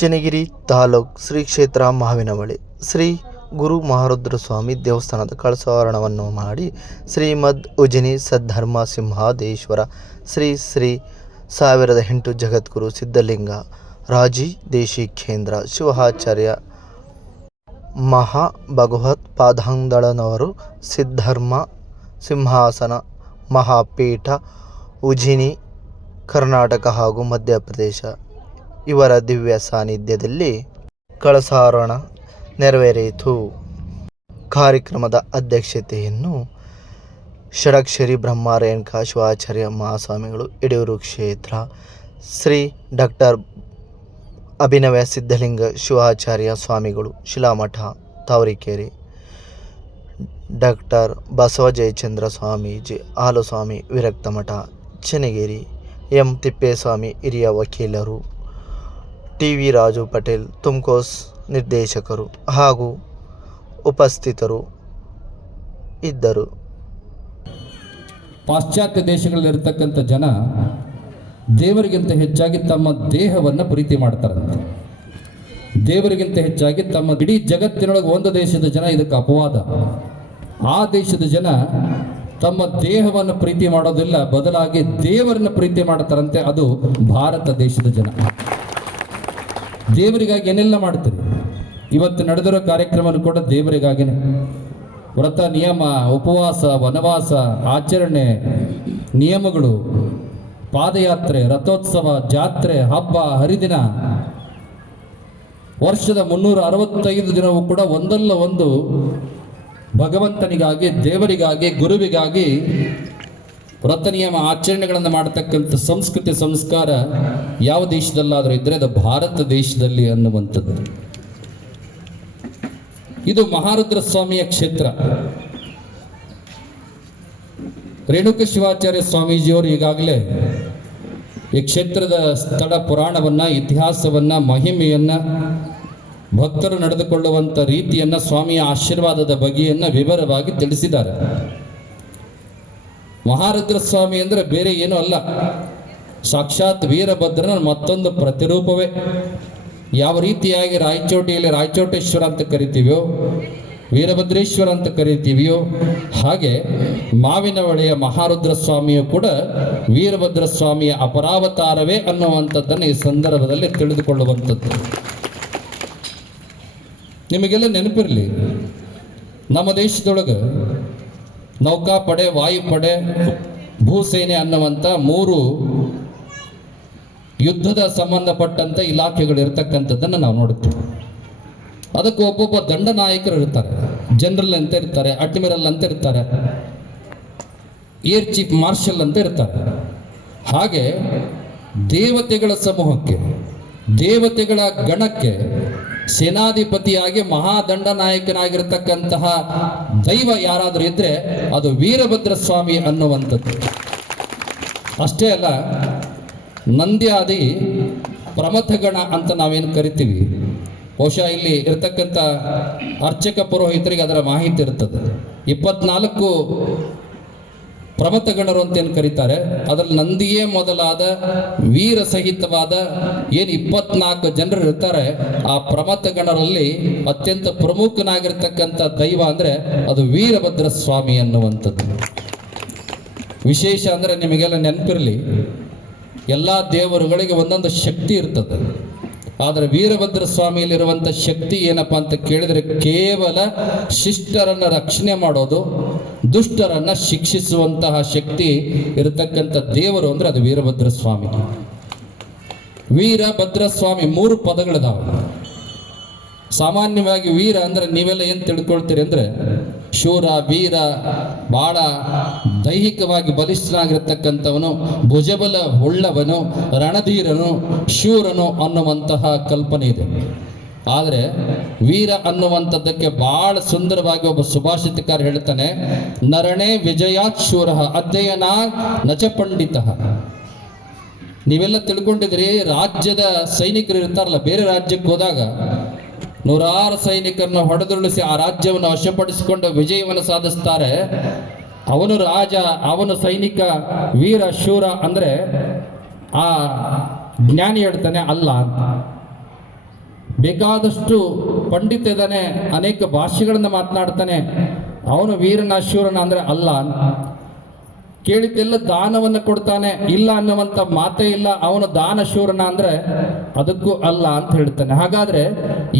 ಚನ್ನಗಿರಿ ತಾಲೂಕು ಶ್ರೀ ಕ್ಷೇತ್ರ ಮಾವಿನಮಳೆ ಶ್ರೀ ಗುರು ಮಹಾರುದ್ರ ಸ್ವಾಮಿ ದೇವಸ್ಥಾನದ ಕಳಸಾವರಣವನ್ನು ಮಾಡಿ ಶ್ರೀಮದ್ ಉಜಿನಿ ಸದ್ಧರ್ಮ ಸಿಂಹಾದೇಶ್ವರ ಶ್ರೀ 1008 ಜಗದ್ಗುರು ಸಿದ್ಧಲಿಂಗ ರಾಜಿ ದೇಶಿಕೇಂದ್ರ ಶಿವಾಚಾರ್ಯ ಮಹಾಭಗವತ್ ಪಾದಾಂಗಳನವರು ಸಿದ್ಧರ್ಮ ಸಿಂಹಾಸನ ಮಹಾಪೀಠ ಉಜಿನಿ ಕರ್ನಾಟಕ ಹಾಗೂ ಮಧ್ಯಪ್ರದೇಶ ಇವರ ದಿವ್ಯ ಸಾನ್ನಿಧ್ಯದಲ್ಲಿ ಕಳಸಾರೋಹಣ ನೆರವೇರಿತು. ಕಾರ್ಯಕ್ರಮದ ಅಧ್ಯಕ್ಷತೆಯನ್ನು ಷಡಕ್ಷರಿ ಬ್ರಹ್ಮ ರೇಣುಕಾ ಶಿವಾಚಾರ್ಯ ಮಹಾಸ್ವಾಮಿಗಳು, ಯಡೂರು ಕ್ಷೇತ್ರ, ಶ್ರೀ ಡಾಕ್ಟರ್ ಅಭಿನವ ಸಿದ್ಧಲಿಂಗ ಶಿವಾಚಾರ್ಯ ಸ್ವಾಮಿಗಳು, ಶಿಲಾಮಠ ತಾವರೀಕೆರೆ, ಡಾಕ್ಟರ್ ಬಸವ ಜಯಚಂದ್ರ ಸ್ವಾಮೀಜಿ, ಹಾಲುಸ್ವಾಮಿ ವಿರಕ್ತಮಠ ಚನ್ನಗಿರಿ, ಎಂ ತಿಪ್ಪೇಸ್ವಾಮಿ ಹಿರಿಯ ವಕೀಲರು, ಟಿ.ವಿ. ರಾಜು ಪಟೇಲ್ ತುಮ್ಕೋಸ್ ನಿರ್ದೇಶಕರು ಹಾಗೂ ಉಪಸ್ಥಿತರು ಇದ್ದರು. ಪಾಶ್ಚಾತ್ಯ ದೇಶಗಳಲ್ಲಿರ್ತಕ್ಕಂಥ ಜನ ದೇವರಿಗಿಂತ ಹೆಚ್ಚಾಗಿ ತಮ್ಮ ದೇಹವನ್ನು ಪ್ರೀತಿ ಮಾಡ್ತಾರಂತೆ. ದೇವರಿಗಿಂತ ಹೆಚ್ಚಾಗಿ ತಮ್ಮ ಇಡೀ ಜಗತ್ತಿನೊಳಗೆ ಒಂದು ದೇಶದ ಜನ ಇದಕ್ಕೆ ಅಪವಾದ. ಆ ದೇಶದ ಜನ ತಮ್ಮ ದೇಹವನ್ನು ಪ್ರೀತಿ ಮಾಡೋದಿಲ್ಲ, ಬದಲಾಗಿ ದೇವರನ್ನ ಪ್ರೀತಿ ಮಾಡ್ತಾರಂತೆ. ಅದು ಭಾರತ ದೇಶದ ಜನ. ದೇವರಿಗಾಗಿ ಏನೆಲ್ಲ ಮಾಡ್ತೀರಿ? ಇವತ್ತು ನಡೆದಿರೋ ಕಾರ್ಯಕ್ರಮ ಕೂಡ ದೇವರಿಗಾಗಿನೇ. ವ್ರತ, ನಿಯಮ, ಉಪವಾಸ, ವನವಾಸ, ಆಚರಣೆ, ನಿಯಮಗಳು, ಪಾದಯಾತ್ರೆ, ರಥೋತ್ಸವ, ಜಾತ್ರೆ, ಹಬ್ಬ, ಹರಿದಿನ, ವರ್ಷದ 365 ದಿನವೂ ಕೂಡ ಒಂದಲ್ಲ ಒಂದು ಭಗವಂತನಿಗಾಗಿ, ದೇವರಿಗಾಗಿ, ಗುರುವಿಗಾಗಿ ವ್ರತ ನಿಯಮ ಆಚರಣೆಗಳನ್ನು ಮಾಡತಕ್ಕಂಥ ಸಂಸ್ಕೃತಿ ಸಂಸ್ಕಾರ ಯಾವ ದೇಶದಲ್ಲಾದರೂ ಇದ್ದರೆ ಅದು ಭಾರತ ದೇಶದಲ್ಲಿ ಅನ್ನುವಂಥದ್ದು. ಇದು ಮಹಾರುದ್ರ ಸ್ವಾಮಿಯ ಕ್ಷೇತ್ರ. ರೇಣುಕ ಶಿವಾಚಾರ್ಯ ಸ್ವಾಮೀಜಿಯವರು ಈಗಾಗಲೇ ಈ ಕ್ಷೇತ್ರದ ಸ್ಥಳ ಪುರಾಣವನ್ನು, ಇತಿಹಾಸವನ್ನು, ಮಹಿಮೆಯನ್ನು, ಭಕ್ತರು ನಡೆದುಕೊಳ್ಳುವಂಥ ರೀತಿಯನ್ನು, ಸ್ವಾಮಿಯ ಆಶೀರ್ವಾದದ ಬಗೆಯನ್ನು ವಿವರವಾಗಿ ತಿಳಿಸಿದ್ದಾರೆ. ಮಹಾರುದ್ರ ಸ್ವಾಮಿ ಅಂದರೆ ಬೇರೆ ಏನೂ ಅಲ್ಲ, ಸಾಕ್ಷಾತ್ ವೀರಭದ್ರನ ಮತ್ತೊಂದು ಪ್ರತಿರೂಪವೇ. ಯಾವ ರೀತಿಯಾಗಿ ರಾಯಚೋಟಿಯಲ್ಲಿ ರಾಯಚೋಟೇಶ್ವರ ಅಂತ ಕರಿತೀವಿಯೋ, ವೀರಭದ್ರೇಶ್ವರ ಅಂತ ಕರಿತೀವಿಯೋ, ಹಾಗೆ ಮಾವಿನಮಳೆಯ ಮಹಾರುದ್ರ ಸ್ವಾಮಿಯು ಕೂಡ ವೀರಭದ್ರ ಸ್ವಾಮಿಯ ಅಪರಾವತಾರವೇ ಅನ್ನುವಂಥದ್ದನ್ನು ಈ ಸಂದರ್ಭದಲ್ಲಿ ತಿಳಿದುಕೊಳ್ಳುವಂಥದ್ದು. ನಿಮಗೆಲ್ಲ ನೆನಪಿರಲಿ, ನಮ್ಮ ದೇಶದೊಳಗೆ ನೌಕಾಪಡೆ, ವಾಯುಪಡೆ, ಭೂಸೇನೆ ಅನ್ನುವಂಥ 3 ಯುದ್ಧದ ಸಂಬಂಧಪಟ್ಟಂಥ ಇಲಾಖೆಗಳು ಇರ್ತಕ್ಕಂಥದ್ದನ್ನು ನಾವು ನೋಡುತ್ತೇವೆ. ಅದಕ್ಕೆ ಒಬ್ಬೊಬ್ಬ ದಂಡನಾಯಕರು ಇರ್ತಾರೆ. ಜನರಲ್ ಅಂತ ಇರ್ತಾರೆ, ಅಡ್ಮಿರಲ್ ಅಂತ ಇರ್ತಾರೆ, ಏರ್ ಚೀಫ್ ಮಾರ್ಷಲ್ ಅಂತ ಇರ್ತಾರೆ. ಹಾಗೆ ದೇವತೆಗಳ ಸಮೂಹಕ್ಕೆ, ದೇವತೆಗಳ ಗಣಕ್ಕೆ ಸೇನಾಧಿಪತಿಯಾಗಿ ಮಹಾದಂಡನಾಯಕನಾಗಿರ್ತಕ್ಕಂತಹ ದೈವ ಯಾರಾದರೂ ಇದ್ದರೆ ಅದು ವೀರಭದ್ರ ಸ್ವಾಮಿ ಅನ್ನುವಂಥದ್ದು. ಅಷ್ಟೇ ಅಲ್ಲ, ನಂದ್ಯಾದಿ ಪ್ರಮಥಗಣ ಅಂತ ನಾವೇನು ಕರಿತೀವಿ, ಬಹುಶಃ ಇಲ್ಲಿ ಇರತಕ್ಕಂಥ ಅರ್ಚಕ ಪುರೋಹಿತರಿಗೆ ಅದರ ಮಾಹಿತಿ ಇರ್ತದೆ. 24 ಪ್ರಮಥಗಣರು ಅಂತೇನು ಕರೀತಾರೆ, ಅದರಲ್ಲಿ ನಂದಿಯೇ ಮೊದಲಾದ ವೀರ ಸಹಿತವಾದ ಏನು 24 ಜನರು ಇರ್ತಾರೆ. ಆ ಪ್ರಮಥಗಣರಲ್ಲಿ ಅತ್ಯಂತ ಪ್ರಮುಖನಾಗಿರ್ತಕ್ಕಂಥ ದೈವ ಅಂದರೆ ಅದು ವೀರಭದ್ರ ಸ್ವಾಮಿ ಅನ್ನುವಂಥದ್ದು. ವಿಶೇಷ ಅಂದರೆ ನಿಮಗೆಲ್ಲ ನೆನಪಿರಲಿ, ಎಲ್ಲ ದೇವರುಗಳಿಗೆ ಒಂದೊಂದು ಶಕ್ತಿ ಇರ್ತದೆ. ಆದರೆ ವೀರಭದ್ರ ಸ್ವಾಮಿಯಲ್ಲಿರುವಂಥ ಶಕ್ತಿ ಏನಪ್ಪ ಅಂತ ಕೇಳಿದರೆ ಕೇವಲ ಶಿಷ್ಟರನ್ನು ರಕ್ಷಣೆ ಮಾಡೋದು, ದುಷ್ಟರನ್ನು ಶಿಕ್ಷಿಸುವಂತಹ ಶಕ್ತಿ ಇರತಕ್ಕಂಥ ದೇವರು ಅಂದರೆ ಅದು ವೀರಭದ್ರ ಸ್ವಾಮಿ. ವೀರಭದ್ರ ಸ್ವಾಮಿ 3 ಪದಗಳಿದಾವೆ. ಸಾಮಾನ್ಯವಾಗಿ ವೀರ ಅಂದರೆ ನೀವೆಲ್ಲ ಏನು ತಿಳ್ಕೊಳ್ತೀರಿ ಅಂದರೆ ಶೂರ, ವೀರ, ಭಾಳ ದೈಹಿಕವಾಗಿ ಬಲಿಷ್ಠನಾಗಿರ್ತಕ್ಕಂಥವನು, ಭುಜಬಲ ಉಳ್ಳವನು, ರಣಧೀರನು, ಶೂರನು ಅನ್ನುವಂತಹ ಕಲ್ಪನೆ ಇದೆ. ಆದರೆ ವೀರ ಅನ್ನುವಂಥದ್ದಕ್ಕೆ ಬಹಳ ಸುಂದರವಾಗಿ ಒಬ್ಬ ಸುಭಾಷಿತಕಾರ ಹೇಳ್ತಾನೆ, ನರಣೆ ವಿಜಯಾತ್ ಶೂರ ಅಧ್ಯಯನ ನಚ ಪಂಡಿತ. ನೀವೆಲ್ಲ ತಿಳ್ಕೊಂಡಿದ್ರಿ, ರಾಜ್ಯದ ಸೈನಿಕರು ಇರ್ತಾರಲ್ಲ, ಬೇರೆ ರಾಜ್ಯಕ್ಕೆ ಹೋದಾಗ 100 ಸೈನಿಕರನ್ನು ಹೊಡೆದುರುಳಿಸಿ ಆ ರಾಜ್ಯವನ್ನು ವಶಪಡಿಸಿಕೊಂಡು ವಿಜಯವನ್ನು ಸಾಧಿಸ್ತಾರೆ. ಅವನು ರಾಜ, ಅವನು ಸೈನಿಕ, ವೀರ, ಶೂರ ಅಂದರೆ ಆ ಜ್ಞಾನಿ ಹೇಳ್ತಾನೆ ಅಲ್ಲ ಅಂತ. ಬೇಕಾದಷ್ಟು ಪಂಡಿತ ಇದ್ದಾನೆ, ಅನೇಕ ಭಾಷೆಗಳನ್ನು ಮಾತನಾಡ್ತಾನೆ, ಅವನು ವೀರನ ಶೂರನ ಅಂದರೆ ಅಲ್ಲ. ಕೇಳಿದ್ದೆಲ್ಲ ದಾನವನ್ನು ಕೊಡ್ತಾನೆ, ಇಲ್ಲ ಅನ್ನುವಂಥ ಮಾತೇ ಇಲ್ಲ, ಅವನು ದಾನ ಶೂರನ ಅಂದರೆ ಅದಕ್ಕೂ ಅಲ್ಲ ಅಂತ ಹೇಳ್ತಾನೆ. ಹಾಗಾದರೆ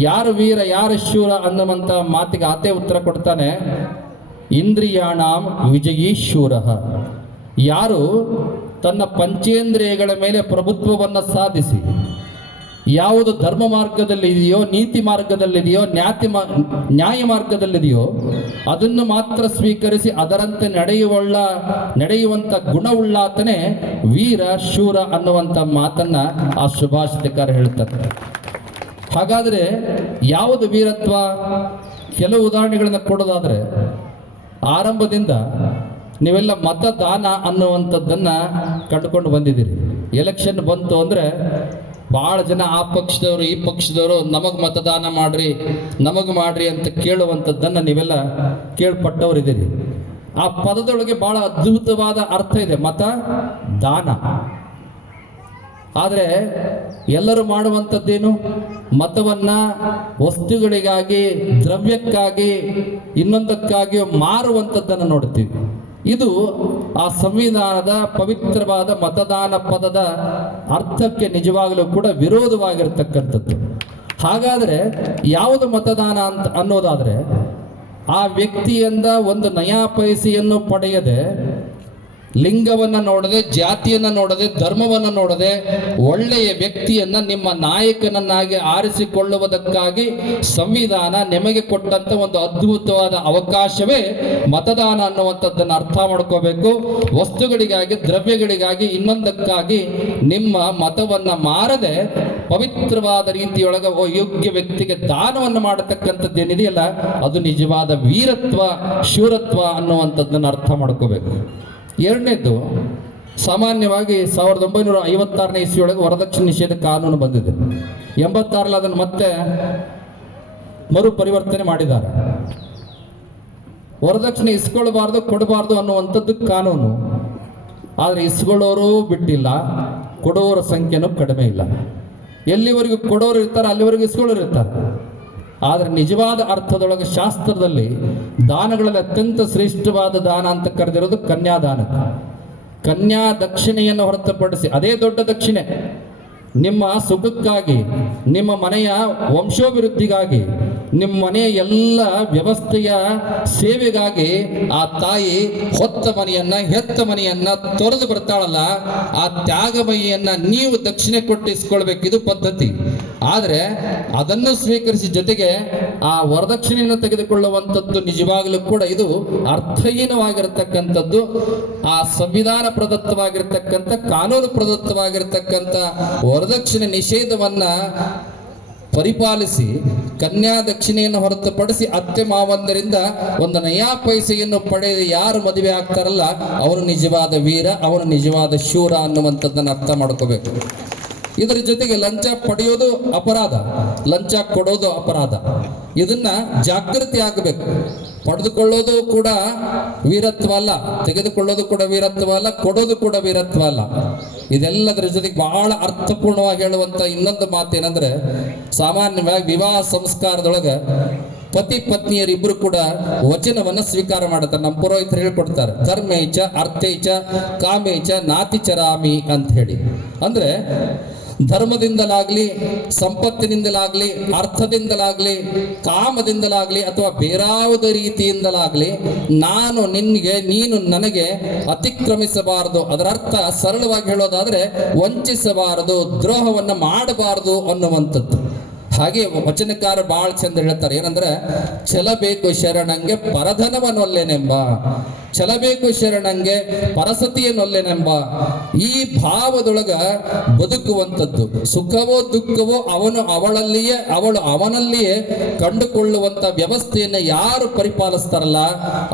ಯಾರು ವೀರ ಯಾರು ಶೂರ ಅನ್ನುವಂಥ ಮಾತಿಗೆ ಆತೇ ಉತ್ತರ ಕೊಡ್ತಾನೆ, ಇಂದ್ರಿಯಾಣಾಂ ವಿಜಯೀ ಶೂರ. ಯಾರು ತನ್ನ ಪಂಚೇಂದ್ರಿಯಗಳ ಮೇಲೆ ಪ್ರಭುತ್ವವನ್ನು ಸಾಧಿಸಿ ಯಾವುದು ಧರ್ಮ ಮಾರ್ಗದಲ್ಲಿದೆಯೋ, ನೀತಿ ಮಾರ್ಗದಲ್ಲಿದೆಯೋ, ನ್ಯಾಯ ಮಾರ್ಗದಲ್ಲಿದೆಯೋ ಅದನ್ನು ಮಾತ್ರ ಸ್ವೀಕರಿಸಿ ಅದರಂತೆ ನಡೆಯುವಂಥ ಗುಣವುಳ್ಳಾತನೇ ವೀರ ಶೂರ ಅನ್ನುವಂಥ ಮಾತನ್ನ ಆ ಸುಭಾಷಿತಕಾರ ಹೇಳ್ತಾರೆ. ಹಾಗಾದರೆ ಯಾವುದು ವೀರತ್ವ? ಕೆಲವು ಉದಾಹರಣೆಗಳನ್ನು ಕೊಡೋದಾದರೆ, ಆರಂಭದಿಂದ ನೀವೆಲ್ಲ ಮತದಾನ ಅನ್ನುವಂಥದ್ದನ್ನು ಕಂಡುಕೊಂಡು ಬಂದಿದ್ದೀರಿ. ಎಲೆಕ್ಷನ್ ಬಂತು ಅಂದರೆ ಭಾಳ ಜನ ಆ ಪಕ್ಷದವರು ಈ ಪಕ್ಷದವರು ನಮಗೆ ಮತದಾನ ಮಾಡ್ರಿ ಅಂತ ಕೇಳುವಂಥದ್ದನ್ನು ನೀವೆಲ್ಲ ಕೇಳ್ಪಟ್ಟವರಿದ್ದೀರಿ. ಆ ಪದದೊಳಗೆ ಭಾಳ ಅದ್ಭುತವಾದ ಅರ್ಥ ಇದೆ, ಮತದಾನ. ಆದರೆ ಎಲ್ಲರೂ ಮಾಡುವಂಥದ್ದೇನು? ಮತವನ್ನು ವಸ್ತುಗಳಿಗಾಗಿ, ದ್ರವ್ಯಕ್ಕಾಗಿ, ಇನ್ನೊಂದಕ್ಕಾಗಿ ಮಾರುವಂಥದ್ದನ್ನು ನೋಡ್ತೀವಿ. ಇದು ಆ ಸಂವಿಧಾನದ ಪವಿತ್ರವಾದ ಮತದಾನ ಪದದ ಅರ್ಥಕ್ಕೆ ನಿಜವಾಗಲೂ ಕೂಡ ವಿರೋಧವಾಗಿರ್ತಕ್ಕಂಥದ್ದು. ಹಾಗಾದರೆ ಯಾವುದು ಮತದಾನ ಅಂತ ಅನ್ನೋದಾದರೆ, ಆ ವ್ಯಕ್ತಿಯಿಂದ ಒಂದು ನಯಾ ಪೈಸೆಯನ್ನು ಪಡೆಯದೆ, ಲಿಂಗವನ್ನು ನೋಡದೆ, ಜಾತಿಯನ್ನು ನೋಡದೆ, ಧರ್ಮವನ್ನು ನೋಡದೆ ಒಳ್ಳೆಯ ವ್ಯಕ್ತಿಯನ್ನು ನಿಮ್ಮ ನಾಯಕನನ್ನಾಗಿ ಆರಿಸಿಕೊಳ್ಳುವುದಕ್ಕಾಗಿ ಸಂವಿಧಾನ ನಿಮಗೆ ಕೊಟ್ಟಂತ ಒಂದು ಅದ್ಭುತವಾದ ಅವಕಾಶವೇ ಮತದಾನ ಅನ್ನುವಂಥದ್ದನ್ನು ಅರ್ಥ ಮಾಡ್ಕೋಬೇಕು. ವಸ್ತುಗಳಿಗಾಗಿ, ದ್ರವ್ಯಗಳಿಗಾಗಿ, ಇನ್ನೊಂದಕ್ಕಾಗಿ ನಿಮ್ಮ ಮತವನ್ನು ಮಾರದೆ ಪವಿತ್ರವಾದ ರೀತಿಯೊಳಗೆ ಯೋಗ್ಯ ವ್ಯಕ್ತಿಗೆ ದಾನವನ್ನು ಮಾಡತಕ್ಕಂಥದ್ದು ಏನಿದೆಯಲ್ಲ, ಅದು ನಿಜವಾದ ವೀರತ್ವ, ಶೂರತ್ವ ಅನ್ನುವಂಥದ್ದನ್ನು ಅರ್ಥ ಮಾಡ್ಕೋಬೇಕು. ಎರಡನೇದ್ದು, ಸಾಮಾನ್ಯವಾಗಿ 1956ನೇ ಇಸ್ವಿಯೊಳಗೆ ವರದಕ್ಷಿಣೆ ನಿಷೇಧ ಕಾನೂನು ಬಂದಿದೆ. 86ರಲ್ಲಿ ಅದನ್ನು ಮತ್ತೆ ಮರುಪರಿವರ್ತನೆ ಮಾಡಿದ್ದಾರೆ. ವರದಕ್ಷಿಣೆ ಇಸ್ಕೊಳ್ಬಾರ್ದು, ಕೊಡಬಾರ್ದು ಅನ್ನುವಂಥದ್ದು ಕಾನೂನು. ಆದರೆ ಇಸ್ಕೊಳ್ಳೋರು ಬಿಟ್ಟಿಲ್ಲ, ಕೊಡೋರ ಸಂಖ್ಯೆನೂ ಕಡಿಮೆ ಇಲ್ಲ. ಎಲ್ಲಿವರೆಗೂ ಕೊಡೋರು ಇರ್ತಾರೆ ಅಲ್ಲಿವರೆಗೂ ಇಸ್ಕೊಳ್ಳೋರು ಇರ್ತಾರೆ. ಆದರೆ ನಿಜವಾದ ಅರ್ಥದೊಳಗೆ ಶಾಸ್ತ್ರದಲ್ಲಿ ದಾನಗಳಲ್ಲಿ ಅತ್ಯಂತ ಶ್ರೇಷ್ಠವಾದ ದಾನ ಅಂತ ಕರೆದಿರೋದು ಕನ್ಯಾದಾನ. ಕನ್ಯಾ ದಕ್ಷಿಣೆಯನ್ನು ಹೊರತುಪಡಿಸಿ, ಅದೇ ದೊಡ್ಡ ದಕ್ಷಿಣೆ. ನಿಮ್ಮ ಸುಖಕ್ಕಾಗಿ, ನಿಮ್ಮ ಮನೆಯ ವಂಶೋಭಿವೃದ್ಧಿಗಾಗಿ, ನಿಮ್ಮ ಮನೆಯ ಎಲ್ಲ ವ್ಯವಸ್ಥೆಯ ಸೇವೆಗಾಗಿ ಆ ತಾಯಿ ಹೊತ್ತ ಮನೆಯನ್ನ, ಹೆತ್ತ ಮನೆಯನ್ನ ತೊರೆದು ಬರ್ತಾಳಲ್ಲ, ಆ ತ್ಯಾಗಮಯಿಯನ್ನ ನೀವು ದಕ್ಷಿಣೆ ಕೊಟ್ಟು ಇಸ್ಕೊಳ್ಬೇಕು. ಇದು ಪದ್ಧತಿ. ಆದರೆ ಅದನ್ನು ಸ್ವೀಕರಿಸಿ ಜೊತೆಗೆ ಆ ವರದಕ್ಷಿಣೆಯನ್ನು ತೆಗೆದುಕೊಳ್ಳುವಂಥದ್ದು ನಿಜವಾಗಲೂ ಕೂಡ ಇದು ಅರ್ಥಹೀನವಾಗಿರತಕ್ಕಂಥದ್ದು. ಆ ಸಂವಿಧಾನ ಪ್ರದತ್ತವಾಗಿರ್ತಕ್ಕಂಥ, ಕಾನೂನು ಪ್ರದತ್ತವಾಗಿರ್ತಕ್ಕಂಥ ವರದಕ್ಷಿಣೆ ನಿಷೇಧವನ್ನ ಪರಿಪಾಲಿಸಿ ಕನ್ಯಾ ದಕ್ಷಿಣೆಯನ್ನು ಹೊರತುಪಡಿಸಿ ಅತ್ತೆ ಮಾವಂದರಿಂದ ಒಂದು ನಯಾ ಪೈಸೆಯನ್ನು ಪಡೆದು ಯಾರು ಮದುವೆ ಆಗ್ತಾರಲ್ಲ, ಅವನು ನಿಜವಾದ ವೀರ, ಅವನು ನಿಜವಾದ ಶೂರ ಅನ್ನುವಂಥದ್ದನ್ನು ಅರ್ಥ ಮಾಡ್ಕೋಬೇಕು. ಇದರ ಜೊತೆಗೆ ಲಂಚ ಪಡೆಯೋದು ಅಪರಾಧ, ಲಂಚ ಕೊಡೋದು ಅಪರಾಧ. ಇದನ್ನ ಜಾಗೃತಿ ಆಗಬೇಕು. ಪಡೆದುಕೊಳ್ಳೋದು ಕೂಡ ವೀರತ್ವ ಅಲ್ಲ, ತೆಗೆದುಕೊಳ್ಳೋದು ಕೂಡ ವೀರತ್ವ ಅಲ್ಲ, ಕೊಡೋದು ಕೂಡ ವೀರತ್ವ ಅಲ್ಲ. ಇದೆಲ್ಲದರ ಜೊತೆಗೆ ಬಹಳ ಅರ್ಥಪೂರ್ಣವಾಗಿ ಹೇಳುವಂತ ಇನ್ನೊಂದು ಮಾತೇನಂದ್ರೆ, ಸಾಮಾನ್ಯವಾಗಿ ವಿವಾಹ ಸಂಸ್ಕಾರದೊಳಗೆ ಪತಿ ಪತ್ನಿಯರಿಬ್ಬರು ಕೂಡ ವಚನವನ್ನು ಸ್ವೀಕಾರ ಮಾಡುತ್ತಾರೆ. ನಮ್ಮ ಪುರೋಹಿತರು ಹೇಳ್ಕೊಡ್ತಾರೆ, ಕರ್ಮೇಚ ಅರ್ಥೇಚ ಕಾಮೇಚ ನಾತಿಚರಾಮಿ ಅಂತ ಹೇಳಿ. ಅಂದ್ರೆ ಧರ್ಮದಿಂದಲಾಗ್ಲಿ, ಸಂಪತ್ತಿನಿಂದಲಾಗ್ಲಿ, ಅರ್ಥದಿಂದಲಾಗ್ಲಿ, ಕಾಮದಿಂದಲಾಗ್ಲಿ ಅಥವಾ ಬೇರಾವುದೇ ರೀತಿಯಿಂದಲಾಗ್ಲಿ ನಾನು ನಿನ್ಗೆ, ನೀನು ನನಗೆ ಅತಿಕ್ರಮಿಸಬಾರದು. ಅದರ ಅರ್ಥ ಸರಳವಾಗಿ ಹೇಳೋದಾದ್ರೆ ವಂಚಿಸಬಾರದು, ದ್ರೋಹವನ್ನು ಮಾಡಬಾರದು ಅನ್ನುವಂಥದ್ದು. ಹಾಗೆ ವಚನಕಾರ ಬಹಳ ಚಂದ ಹೇಳ್ತಾರೆ, ಏನಂದ್ರೆ ಛಲಬೇಕು ಶರಣಂಗೆ ಪರಧನವನ್ನೊಲ್ಲೆನೆಂಬ, ಛಲಬೇಕು ಶರಣಂಗೆ ಪರಸತಿಯನ್ನೊಲ್ಲೆನೆಂಬ ಈ ಭಾವದೊಳಗ ಬದುಕುವಂಥದ್ದು. ಸುಖವೋ ದುಃಖವೋ ಅವನು ಅವಳಲ್ಲಿಯೇ, ಅವಳು ಅವನಲ್ಲಿಯೇ ಕಂಡುಕೊಳ್ಳುವಂಥ ವ್ಯವಸ್ಥೆಯನ್ನು ಯಾರು ಪರಿಪಾಲಿಸ್ತಾರಲ್ಲ,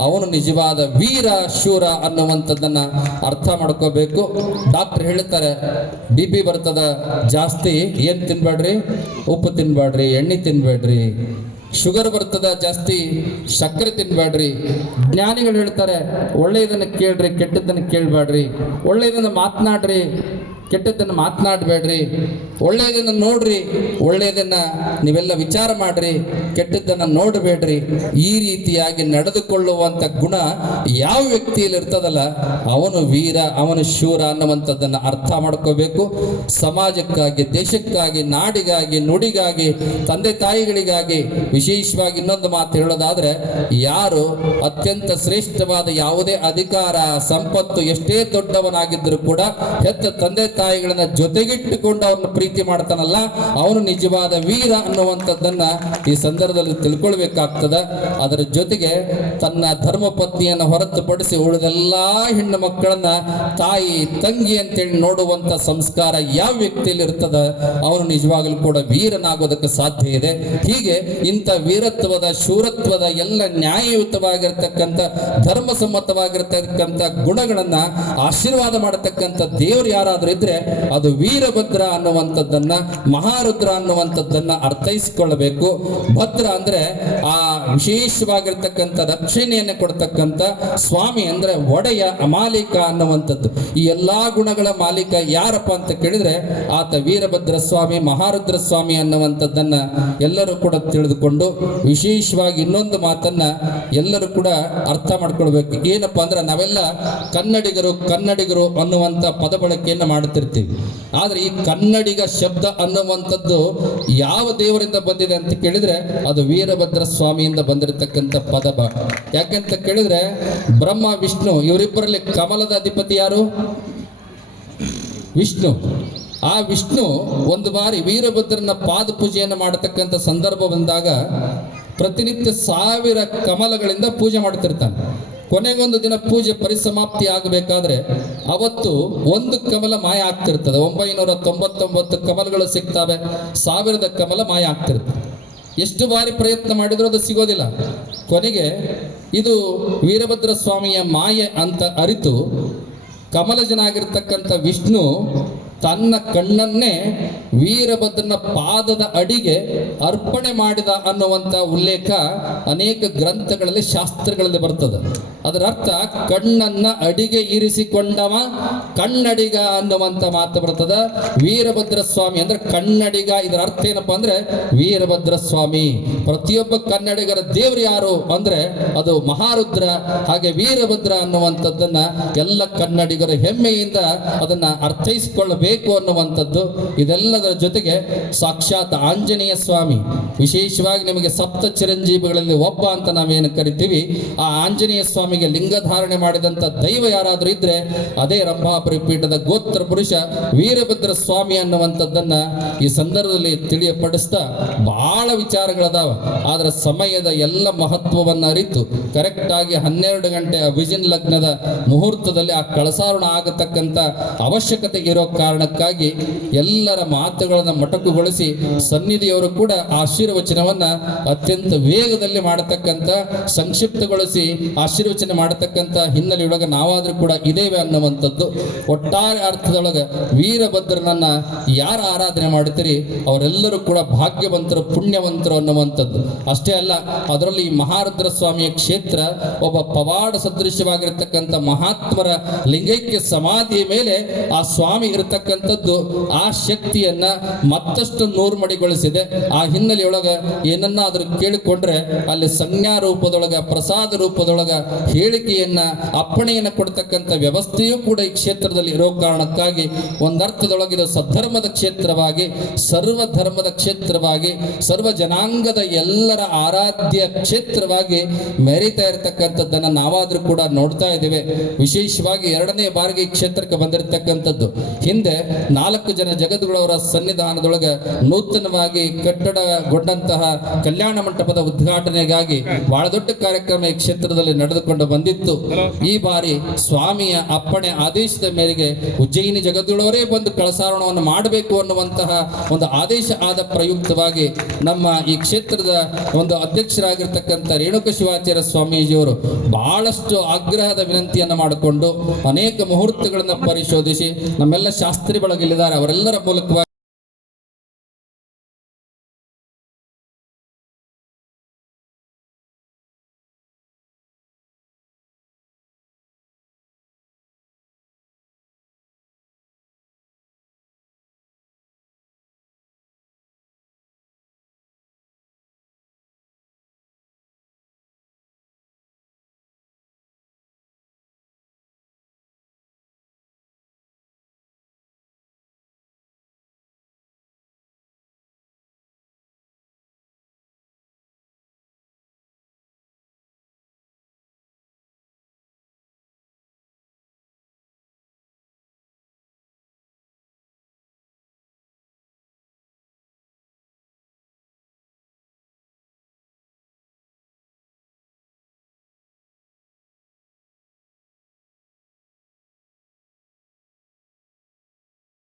ಅವನು ನಿಜವಾದ ವೀರ, ಶೂರ ಅನ್ನುವಂಥದ್ದನ್ನ ಅರ್ಥ ಮಾಡ್ಕೋಬೇಕು. ಡಾಕ್ಟರ್ ಹೇಳ್ತಾರೆ, BP ಬರ್ತದ, ಜಾಸ್ತಿ ಏನ್ ತಿನ್ಬೇಡ್ರಿ, ಉಪ್ಪು ತಿನ್ಬೇಡ್ರಿ, ಎಣ್ಣೆ ತಿನ್ಬೇಡ್ರಿ. ಶುಗರ್ ಬರ್ತದ, ಜಾಸ್ತಿ ಸಕ್ಕರೆ ತಿನ್ಬೇಡ್ರಿ. ಜ್ಞಾನಿಗಳು ಹೇಳ್ತಾರೆ, ಒಳ್ಳೆಯದನ್ನು ಕೇಳ್ರಿ, ಕೆಟ್ಟದ್ದನ್ನು ಕೇಳಬೇಡ್ರಿ. ಒಳ್ಳೆಯದನ್ನು ಮಾತನಾಡ್ರಿ, ಕೆಟ್ಟದ್ದನ್ನು ಮಾತನಾಡಬೇಡ್ರಿ, ಒಳ್ಳೆಯದನ್ನು ನೋಡ್ರಿ, ಒಳ್ಳೆಯದನ್ನು ನೀವೆಲ್ಲ ವಿಚಾರ ಮಾಡ್ರಿ, ಕೆಟ್ಟದ್ದನ್ನು ನೋಡಬೇಡ್ರಿ. ಈ ರೀತಿಯಾಗಿ ನಡೆದುಕೊಳ್ಳುವಂಥ ಗುಣ ಯಾವ ವ್ಯಕ್ತಿಯಲ್ಲಿ ಇರ್ತದಲ್ಲ ಅವನು ವೀರ, ಅವನು ಶೂರ ಅನ್ನುವಂಥದ್ದನ್ನು ಅರ್ಥ ಮಾಡ್ಕೋಬೇಕು. ಸಮಾಜಕ್ಕಾಗಿ, ದೇಶಕ್ಕಾಗಿ, ನಾಡಿಗಾಗಿ, ನುಡಿಗಾಗಿ, ತಂದೆ ತಾಯಿಗಳಿಗಾಗಿ, ವಿಶೇಷವಾಗಿ ಇನ್ನೊಂದು ಮಾತು ಹೇಳೋದಾದ್ರೆ, ಯಾರು ಅತ್ಯಂತ ಶ್ರೇಷ್ಠವಾದ ಯಾವುದೇ ಅಧಿಕಾರ ಸಂಪತ್ತು ಎಷ್ಟೇ ದೊಡ್ಡವನಾಗಿದ್ದರೂ ಕೂಡ ಹೆತ್ತ ತಂದೆ ತಾಯಿಗಳನ್ನ ಜೊತೆಗಿಟ್ಟುಕೊಂಡು ಅವರನ್ನು ಪ್ರೀತಿ ಮಾಡ್ತಾನಲ್ಲ ಅವನು ನಿಜವಾದ ವೀರ ಅನ್ನುವಂಥದ್ದನ್ನ ಈ ಸಂದರ್ಭದಲ್ಲಿ ತಿಳ್ಕೊಳ್ಬೇಕಾಗ್ತದ. ಅದರ ಜೊತೆಗೆ ತನ್ನ ಧರ್ಮ ಪತ್ನಿಯನ್ನು ಹೊರತುಪಡಿಸಿ ಉಳಿದೆಲ್ಲಾ ಹೆಣ್ಣು ಮಕ್ಕಳನ್ನ ತಾಯಿ ತಂಗಿ ಅಂತೇಳಿ ನೋಡುವಂತ ಸಂಸ್ಕಾರ ಯಾವ ವ್ಯಕ್ತಿಯಲ್ಲಿ ಇರ್ತದ ಅವನು ನಿಜವಾಗಲೂ ಕೂಡ ವೀರನಾಗೋದಕ್ಕೆ ಸಾಧ್ಯ ಇದೆ. ಹೀಗೆ ಇಂಥ ವೀರತ್ವದ, ಶೂರತ್ವದ ಎಲ್ಲ ನ್ಯಾಯಯುತವಾಗಿರ್ತಕ್ಕಂಥ ಧರ್ಮಸಮ್ಮತವಾಗಿರ್ತಕ್ಕಂಥ ಗುಣಗಳನ್ನ ಆಶೀರ್ವಾದ ಮಾಡತಕ್ಕಂಥ ದೇವರು ಯಾರಾದ್ರೂ ಇದ್ರೆ ಅದು ವೀರಭದ್ರ ಅನ್ನುವಂಥದ್ದನ್ನ, ಮಹಾರುದ್ರ ಅನ್ನುವಂಥದ್ದನ್ನ ಅರ್ಥೈಸಿಕೊಳ್ಳಬೇಕು. ಭದ್ರ ಅಂದ್ರೆ ಆ ವಿಶೇಷವಾಗಿರ್ತಕ್ಕಂಥ ರಕ್ಷಣೆಯನ್ನು ಕೊಡ್ತಕ್ಕಂಥ ಸ್ವಾಮಿ, ಅಂದ್ರೆ ಒಡೆಯ, ಅಮಾಲಿಕ ಅನ್ನುವಂಥದ್ದು. ಈ ಎಲ್ಲಾ ಗುಣಗಳ ಮಾಲೀಕ ಯಾರಪ್ಪ ಅಂತ ಕೇಳಿದ್ರೆ ಆತ ವೀರಭದ್ರ ಸ್ವಾಮಿ, ಮಹಾರುದ್ರ ಸ್ವಾಮಿ ಅನ್ನುವಂಥದ್ದನ್ನ ಎಲ್ಲರೂ ಕೂಡ ತಿಳಿದುಕೊಂಡು, ವಿಶೇಷವಾಗಿ ಇನ್ನೊಂದು ಮಾತನ್ನ ಎಲ್ಲರೂ ಕೂಡ ಅರ್ಥ ಮಾಡ್ಕೊಳ್ಬೇಕು. ಏನಪ್ಪಾ ಅಂದ್ರೆ ನಾವೆಲ್ಲ ಕನ್ನಡಿಗರು ಅನ್ನುವಂಥ ಪದ ಬಳಕೆಯನ್ನು ಮಾಡುತ್ತಿರ್ತೀವಿ. ಆದ್ರೆ ಈ ಕನ್ನಡಿಗ ಶಬ್ದ ಅನ್ನುವಂಥದ್ದು ಯಾವ ದೇವರಿಂದ ಬಂದಿದೆ ಅಂತ ಕೇಳಿದ್ರೆ ಅದು ವೀರಭದ್ರ ಸ್ವಾಮಿಯಿಂದ ಬಂದಿರತಕ್ಕಂಥ ಪದ. ಯಾಕಂತ ಕೇಳಿದ್ರೆ ಬ್ರಹ್ಮ ವಿಷ್ಣು ಇವರಿಬ್ಬರಲ್ಲಿ ಕಮಲದ ಅಧಿಪತಿ ಯಾರು? ವಿಷ್ಣು. ಆ ವಿಷ್ಣು ಒಂದು ಬಾರಿ ವೀರಭದ್ರನ ಪಾದ ಪೂಜೆಯನ್ನು ಮಾಡತಕ್ಕಂಥ ಸಂದರ್ಭ ಬಂದಾಗ ಪ್ರತಿನಿತ್ಯ 1000 ಕಮಲಗಳಿಂದ ಪೂಜೆ ಮಾಡ್ತಿರ್ತಾನೆ. ಕೊನೆಗೊಂದು ದಿನ ಪೂಜೆ ಪರಿಸಮಾಪ್ತಿ ಆಗಬೇಕಾದ್ರೆ ಅವತ್ತು ಒಂದು ಕಮಲ ಮಾಯ ಆಗ್ತಿರ್ತದೆ. 999 ಕಮಲಗಳು ಸಿಗ್ತವೆ, 1000 ಕಮಲ ಮಾಯ ಆಗ್ತಿರ್ತದೆ. ಎಷ್ಟು ಬಾರಿ ಪ್ರಯತ್ನ ಮಾಡಿದ್ರು ಅದು ಸಿಗೋದಿಲ್ಲ. ಕೊನೆಗೆ ಇದು ವೀರಭದ್ರ ಸ್ವಾಮಿಯ ಮಾಯೆ ಅಂತ ಅರಿತು ಕಮಲಜನಾಗಿರ್ತಕ್ಕಂಥ ವಿಷ್ಣು ತನ್ನ ಕಣ್ಣನ್ನೇ ವೀರಭದ್ರನ ಪಾದದ ಅಡಿಗೆ ಅರ್ಪಣೆ ಮಾಡಿದ ಅನ್ನುವಂಥ ಉಲ್ಲೇಖ ಅನೇಕ ಗ್ರಂಥಗಳಲ್ಲಿ, ಶಾಸ್ತ್ರಗಳಲ್ಲಿ ಬರ್ತದೆ. ಅದರ ಅರ್ಥ ಕಣ್ಣನ್ನ ಅಡಿಗೆ ಇರಿಸಿಕೊಂಡವ ಕನ್ನಡಿಗ ಅನ್ನುವಂಥ ಮಾತು ಬರ್ತದೆ. ವೀರಭದ್ರ ಸ್ವಾಮಿ ಅಂದ್ರೆ ಕನ್ನಡಿಗ. ಇದರ ಅರ್ಥ ಏನಪ್ಪಾ ಅಂದ್ರೆ ವೀರಭದ್ರ ಸ್ವಾಮಿ. ಪ್ರತಿಯೊಬ್ಬ ಕನ್ನಡಿಗರ ದೇವರು ಯಾರು ಅಂದ್ರೆ ಅದು ಮಹಾರುದ್ರ, ಹಾಗೆ ವೀರಭದ್ರ ಅನ್ನುವಂಥದ್ದನ್ನ ಎಲ್ಲ ಕನ್ನಡಿಗರ ಹೆಮ್ಮೆಯಿಂದ ಅದನ್ನ ಅರ್ಥೈಸಿಕೊಳ್ಳಬೇಕು ಅನ್ನುವಂಥದ್ದು. ಇದೆಲ್ಲದರ ಜೊತೆಗೆ ಸಾಕ್ಷಾತ್ ಆಂಜನೇಯ ಸ್ವಾಮಿ, ವಿಶೇಷವಾಗಿ ನಿಮಗೆ ಸಪ್ತ ಚಿರಂಜೀವಿಗಳಲ್ಲಿ ಒಬ್ಬ ಅಂತ ನಾವೇನು ಕರಿತೀವಿ, ಆ ಆಂಜನೇಯ ಸ್ವಾಮಿಗೆ ಲಿಂಗಧಾರಣೆ ಮಾಡಿದಂಥ ದೈವ ಯಾರಾದರೂ ಇದ್ರೆ ಅದೇ ರಂಭಾಪುರಿ ಪೀಠದ ಗೋತ್ರ ಪುರುಷ ವೀರಭದ್ರ ಸ್ವಾಮಿ ಅನ್ನುವಂಥದ್ದನ್ನ ಈ ಸಂದರ್ಭದಲ್ಲಿ ತಿಳಿಯಪಡಿಸ್ತಾ ಬಹಳ ವಿಚಾರಗಳದಾವ. ಆದ್ರೆ ಸಮಯದ ಎಲ್ಲ ಮಹತ್ವವನ್ನು ಅರಿತು ಕರೆಕ್ಟ್ ಆಗಿ 12 ಗಂಟೆ ಅಭಿಜಿನ್ ಲಗ್ನದ ಮುಹೂರ್ತದಲ್ಲಿ ಆ ಕಳಸಾರುಣ ಆಗತಕ್ಕಂಥ ಅವಶ್ಯಕತೆ ಇರೋ ಕಾರಣಕ್ಕಾಗಿ ಎಲ್ಲರ ಮಾತುಗಳನ್ನು ಮೊಟಕುಗೊಳಿಸಿ ಸನ್ನಿಧಿಯವರು ಕೂಡ ಆಶೀರ್ವಚನವನ್ನ ಅತ್ಯಂತ ವೇಗದಲ್ಲಿ ಮಾಡತಕ್ಕಂಥ, ಸಂಕ್ಷಿಪ್ತಗೊಳಿಸಿ ಆಶೀರ್ವಚನ ಮಾಡತಕ್ಕಂಥ ಹಿನ್ನೆಲೆಯೊಳಗೆ ನಾವಾದ್ರೂ ಕೂಡ ಇದೇವೆ ಅನ್ನುವಂಥದ್ದು. ಒಟ್ಟಾರೆ ಅರ್ಥದೊಳಗೆ ವೀರಭದ್ರನನ್ನ ಯಾರು ಆರಾಧನೆ ಮಾಡ್ತೀರಿ ಅವರೆಲ್ಲರೂ ಕೂಡ ಭಾಗ್ಯವಂತರು, ಪುಣ್ಯವಂತರು ಅನ್ನುವಂಥದ್ದು. ಅಷ್ಟೇ ಅಲ್ಲ, ಅದರಲ್ಲಿ ಈ ಮಹಾರುದ್ರ ಸ್ವಾಮಿಯ ಕ್ಷೇತ್ರ ಒಬ್ಬ ಪವಾಡ ಸದೃಶ್ಯವಾಗಿರ್ತಕ್ಕಂಥ ಮಹಾತ್ಮರ ಲಿಂಗೈಕ್ಯ ಸಮಾಧಿಯ ಮೇಲೆ ಆ ಸ್ವಾಮಿ ಇರತಕ್ಕಂಥದ್ದು ಆ ಶಕ್ತಿಯನ್ನ ಮತ್ತಷ್ಟು ನೂರ್ಮಡಿಗೊಳಿಸಿದೆ. ಆ ಹಿನ್ನೆಲೆಯೊಳಗ ಏನನ್ನಾದ್ರೂ ಕೇಳಿಕೊಂಡ್ರೆ ಅಲ್ಲಿ ಸಂಜ್ಞಾ ರೂಪದೊಳಗ, ಪ್ರಸಾದ ರೂಪದೊಳಗ ಹೇಳಿಕೆಯನ್ನ, ಅಪ್ಪಣೆಯನ್ನ ಕೊಡ್ತಕ್ಕಂಥ ವ್ಯವಸ್ಥೆಯೂ ಕೂಡ ಈ ಕ್ಷೇತ್ರದಲ್ಲಿ ಇರೋ ಕಾರಣಕ್ಕಾಗಿ ಒಂದರ್ಥದೊಳಗೆ ಇದು ಸದ್ಧರ್ಮದ ಕ್ಷೇತ್ರವಾಗಿ, ಸರ್ವ ಧರ್ಮದ ಕ್ಷೇತ್ರವಾಗಿ, ಸರ್ವ ಜನಾಂಗದ ಎಲ್ಲರ ಆರಾಧ್ಯ ಕ್ಷೇತ್ರವಾಗಿ ಮೆರೀತಾ ಇರತಕ್ಕಂಥದ್ದನ್ನ ನಾವಾದ್ರೂ ಕೂಡ ನೋಡ್ತಾ ಇದ್ದೇವೆ. ವಿಶೇಷವಾಗಿ 2ನೇ ಬಾರಿಗೆ ಈ ಕ್ಷೇತ್ರಕ್ಕೆ ಬಂದಿರತಕ್ಕಂಥದ್ದು. ಹಿಂದೆ 4 ಜನ ಜಗದ್ಗುರುವರ ಸನ್ನಿಧಾನದೊಳಗೆ ನೂತನವಾಗಿ ಕಟ್ಟಡಗೊಂಡಂತಹ ಕಲ್ಯಾಣ ಮಂಟಪದ ಉದ್ಘಾಟನೆಗಾಗಿ ಬಹಳ ದೊಡ್ಡ ಕಾರ್ಯಕ್ರಮ ಈ ಕ್ಷೇತ್ರದಲ್ಲಿ ನಡೆದುಕೊಂಡು ಬಂದಿತ್ತು. ಈ ಬಾರಿ ಸ್ವಾಮಿಯ ಅಪ್ಪಣೆ ಆದೇಶದ ಮೇರೆಗೆ ಉಜ್ಜಯಿನಿ ಜಗದ್ಗುರುವರೇ ಬಂದು ಕಳಸಾರೋಹಣವನ್ನು ಮಾಡಬೇಕು ಅನ್ನುವಂತಹ ಒಂದು ಆದೇಶ ಆದ ಪ್ರಯುಕ್ತವಾಗಿ ನಮ್ಮ ಈ ಕ್ಷೇತ್ರದ ಒಂದು ಅಧ್ಯಕ್ಷರಾಗಿರ್ತಕ್ಕಂಥ ರೇಣುಕ ಶಿವಾಚಾರ್ಯ ಸ್ವಾಮೀಜಿಯವರು ಬಹಳಷ್ಟು ಆಗ್ರಹದ ವಿನಂತಿಯನ್ನು ಮಾಡಿಕೊಂಡು ಅನೇಕ ಮುಹೂರ್ತಗಳನ್ನು ಪರಿಶೋಧಿಸಿ ನಮ್ಮೆಲ್ಲ ಶಾಸ್ತ್ರಿ ಬಳಗಲಿದ್ದಾರೆ ಅವರೆಲ್ಲರ ಮೂಲಕವಾಗಿ